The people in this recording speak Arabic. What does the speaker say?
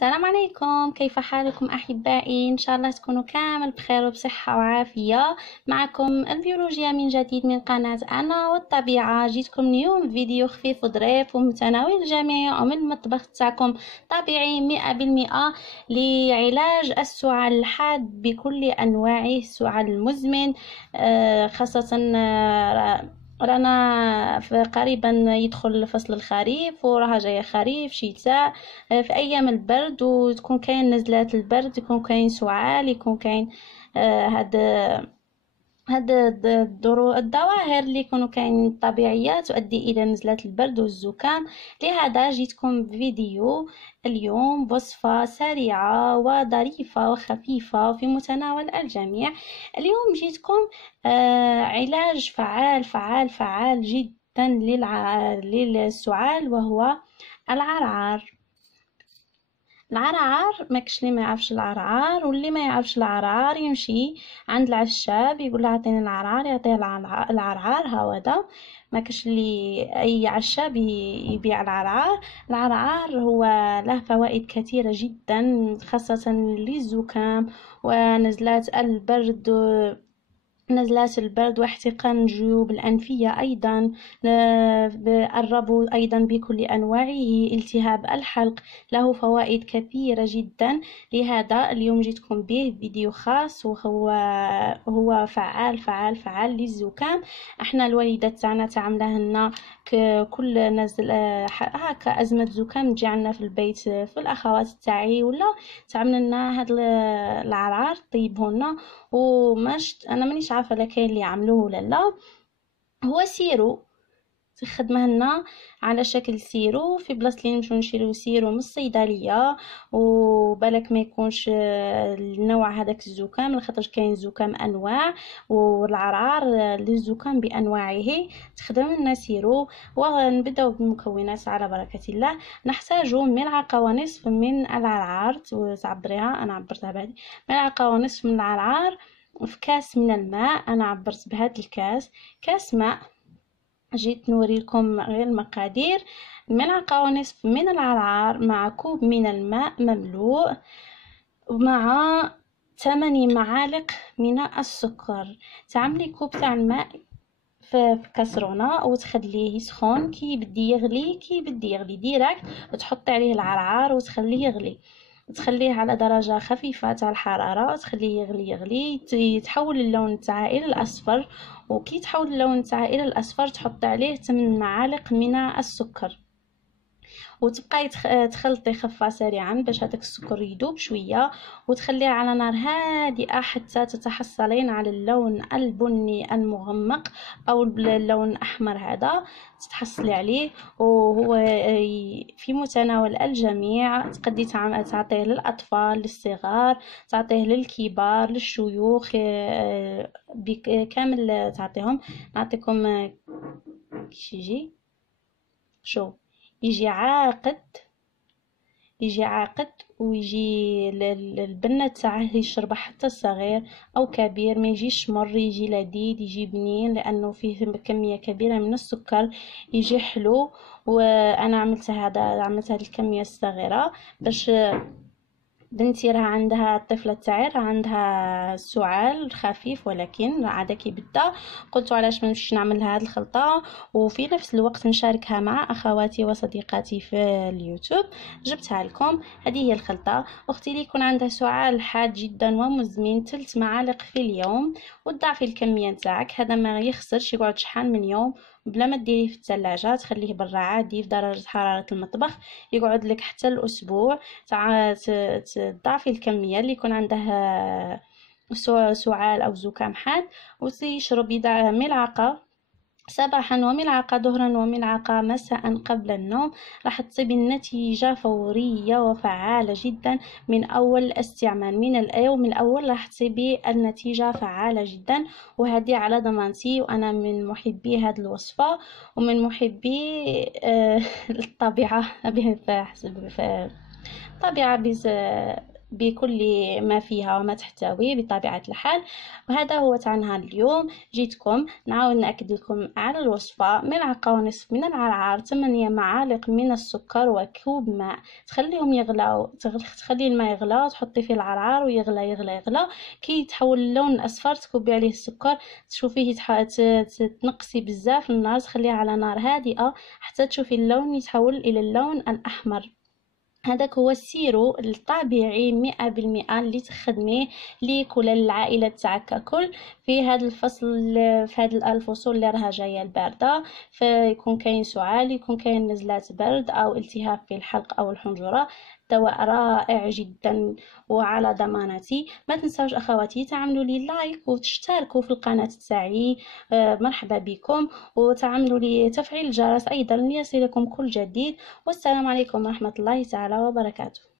السلام عليكم، كيف حالكم أحبائي؟ إن شاء الله تكونوا كامل بخير وبصحة وعافية. معكم البيولوجيا من جديد من قناة أنا والطبيعة. جيتكم اليوم فيديو خفيف وظريف ومتناول الجميع ومن المطبخ تاعكم طبيعي 100% لعلاج السعال الحاد بكل أنواعه، السعال المزمن. خاصة رانا قريبا يدخل فصل الخريف وراها جايه خريف شتاء. في ايام البرد وتكون كاين نزلات البرد، يكون كاين سعال، يكون كاين هاد الظواهر اللي يكونوا كاينين طبيعيه تؤدي الى نزلات البرد والزكام. لهذا جيتكم بفيديو اليوم بوصفه سريعه وظريفه وخفيفه في متناول الجميع. اليوم جيتكم علاج فعال فعال فعال جدا للسعال، وهو العرعار. العرعار ماكش اللي ما يعرفش العرعار، واللي ما يعرفش العرعار يمشي عند العشاب يقول له اعطيني العرعار، يعطيه العرعار هذا. ما كاش اللي اي عشاب يبيع العرعار. العرعار هو له فوائد كثيره جدا، خاصه للزكام ونزلات البرد، نزلات البرد واحتقان الجيوب الأنفية. أيضا الربو أيضا بكل أنواعه، التهاب الحلق له فوائد كثيرة جدا. لهذا اليوم جيتكم به فيديو خاص، وهو فعال فعال فعال للزكام. احنا الوالدات تاعنا تعملهن كل نزل هكا أزمة زكام تجي عنا في البيت، في الأخوات تاعي ولا تعمل لنا هاد العرعار طيبهن. وماش انا مانيش عارفه لا كاين اللي يعملوه ولا لا. هو سيرو تخدمه لنا على شكل سيرو، في بلاصه اللي نمشيو نشريو سيرو من الصيدليه، وبالك ما يكونش النوع هذاك الزكام، لخاطر كاين زكام انواع، والعرعار للزكام بانواعه تخدم لنا سيرو. ونبداو بالمكونات على بركه الله. نحتاج ملعقه ونصف من العرعار، تعبريها انا عبرتها بعد، ملعقه ونصف من العرعار في كاس من الماء. انا عبرت بهذا الكاس، كاس ماء. جيت نوريلكم غير المقادير. ملعقة ونصف من العرعار مع كوب من الماء مملوء، مع 8 معالق من السكر. تعملي كوب تاع الماء في كاسرونه وتخليه يسخن، كي بدي يغلي ديريكت وتحطي عليه العرعار وتخليه يغلي، تخليه على درجة خفيفة تاع الحرارة، تخليه يغلي يتحول اللون تاعه الى الاصفر. وكي يتحول اللون تاعه الى الاصفر تحط عليه 8 معالق من السكر، وتبقاي تخلطي خفه سريعا باش هذاك السكر يذوب شويه، وتخليه على نار هادئه حتى تتحصلين على اللون البني المغمق او اللون الاحمر هذا تتحصلي عليه. وهو في متناول الجميع، تقدي تعطيه للاطفال للصغار، تعطيه للكبار للشيوخ، كامل تعطيهم. نعطيكم كيش يجي، شو يجي عاقد ويجي البنة تاعه يشربه حتى الصغير او كبير، ما يجيش مر، يجي لذيذ، يجي بنين لانه فيه كمية كبيرة من السكر، يجي حلو. وانا عملت هذه الكمية الصغيرة باش بنتي راه عندها، الطفله تاعي راه عندها سعال خفيف ولكن عاده كي بدا، قلت علاش ما نمشيش نعمل هذه الخلطه وفي نفس الوقت نشاركها مع اخواتي وصديقاتي في اليوتيوب. جبتها لكم. هذه هي الخلطه. اختي اللي يكون عندها سعال حاد جدا ومزمن 3 معالق في اليوم، وتضاعفي الكميه نتاعك. هذا ما يخسرش، يقعد شحال من يوم بلا ما ديريه في الثلاجه، تخليه برا عادي في درجه حراره المطبخ، يقعد لك حتى الاسبوع. تضاعفي الكميه اللي يكون عندها سعال او زكام حاد، وتشربي ملعقه صباحا وملعقه ظهرا وملعقه مساء قبل النوم. راح تصيبي النتيجه فوريه وفعاله جدا من اول استعمال، من اليوم الاول راح تصيبي النتيجه فعاله جدا، وهذه على ضمانتي. وانا من محبي هذه الوصفه ومن محبي الطبيعه، طبيعه بكل ما فيها وما تحتوي بطبيعة الحال. وهذا هو تاع نهار اليوم. جيتكم نعاود نأكد لكم على الوصفة: ملعقة ونصف من العرعار، 8 معالق من السكر، وكوب ماء. تخليهم يغلاو، تخلي الماء يغلى وتحطي فيه العرعار ويغلى يغلى يغلى. كي يتحول اللون الاصفر تكبي عليه السكر، تشوفيه تنقصي بزاف النار، تخليه على نار هادئة حتى تشوفي اللون يتحول الى اللون الاحمر. هذاك هو السيرو الطبيعي 100% اللي تخدميه ليك ولا العائله تاعك ككل في هذا الفصل، في هذه الفصول اللي راها جايه البارده. فيكون كاين سعال، يكون كاين نزلات برد او التهاب في الحلق او الحنجره. دواء رائع جدا وعلى ضمانتي. ما تنساوش اخواتي تعملوا لي لايك وتشتركوا في القناه تاعي. مرحبا بكم، وتعملوا لي تفعيل الجرس ايضا ليصلكم كل جديد. والسلام عليكم ورحمة الله تعالى وبركاته.